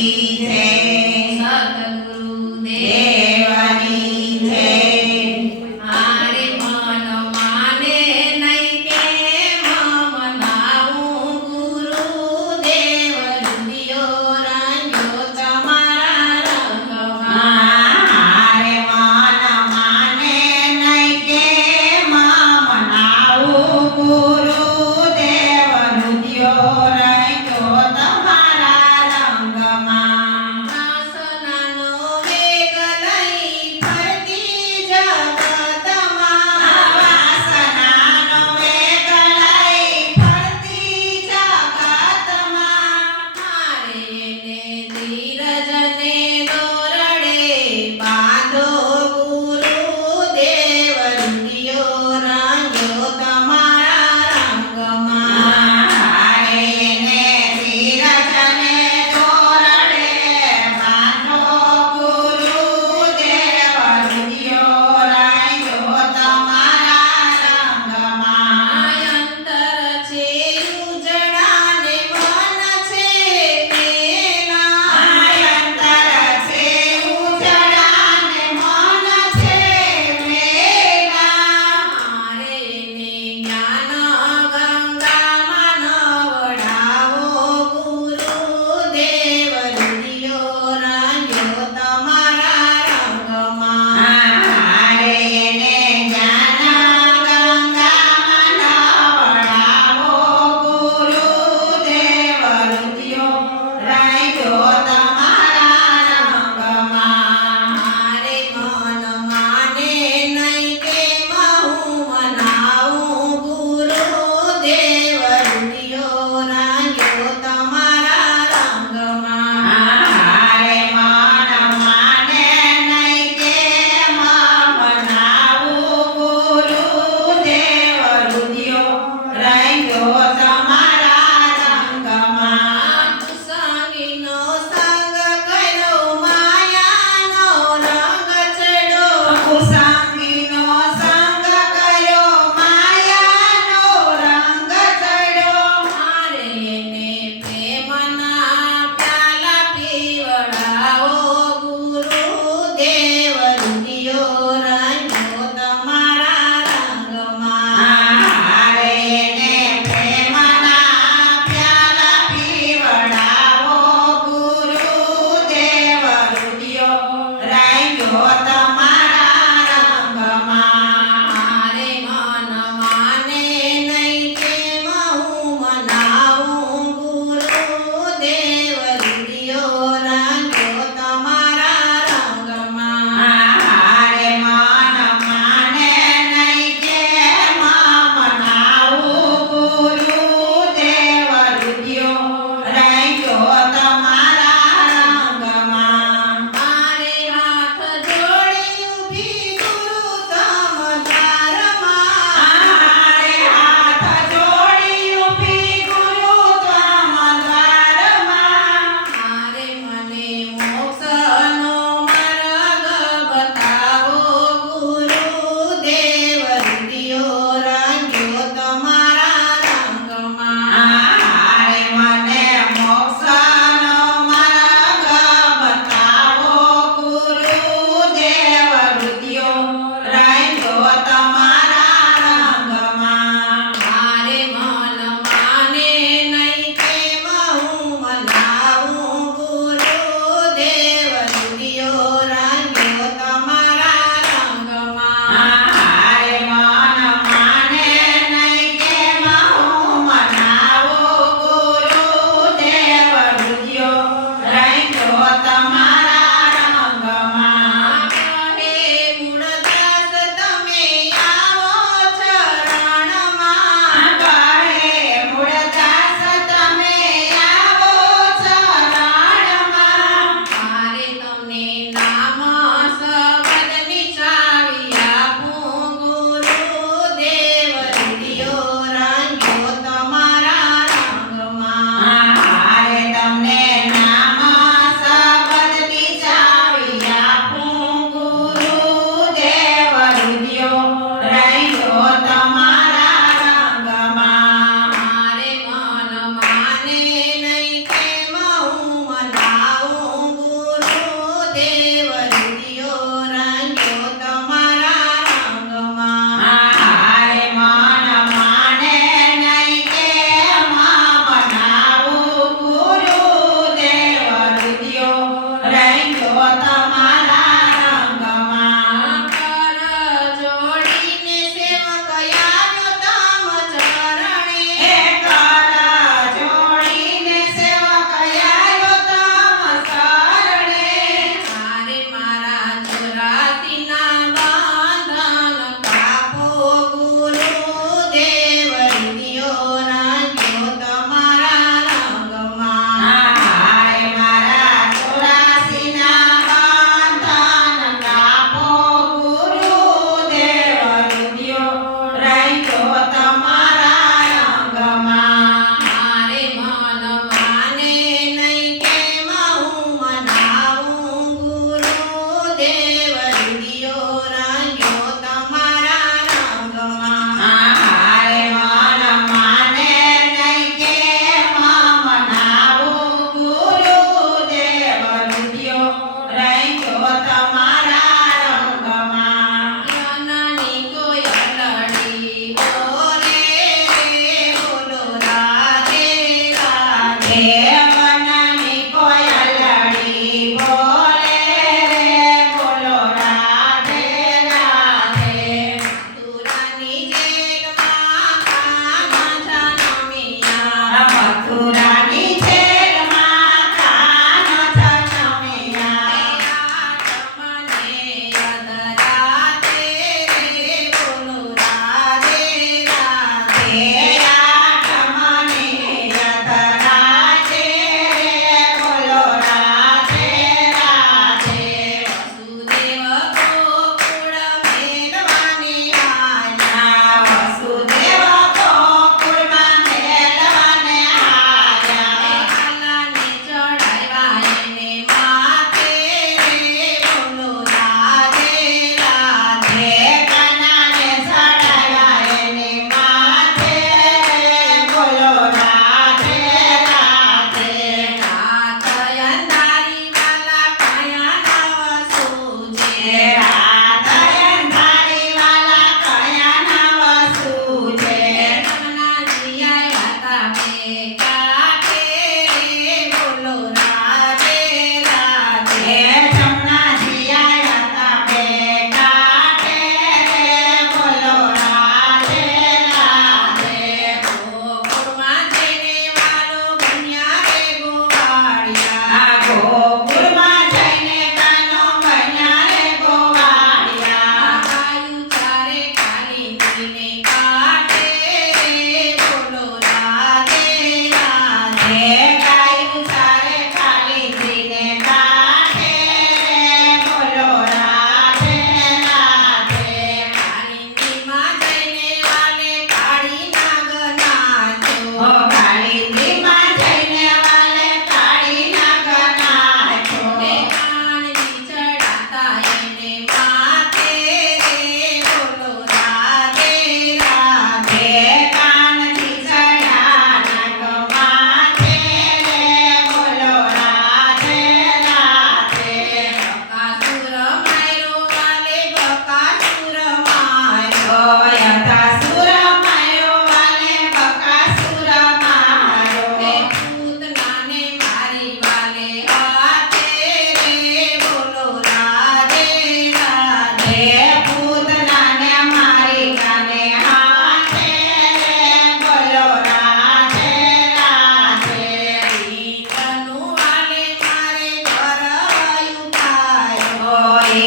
thanks.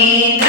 need.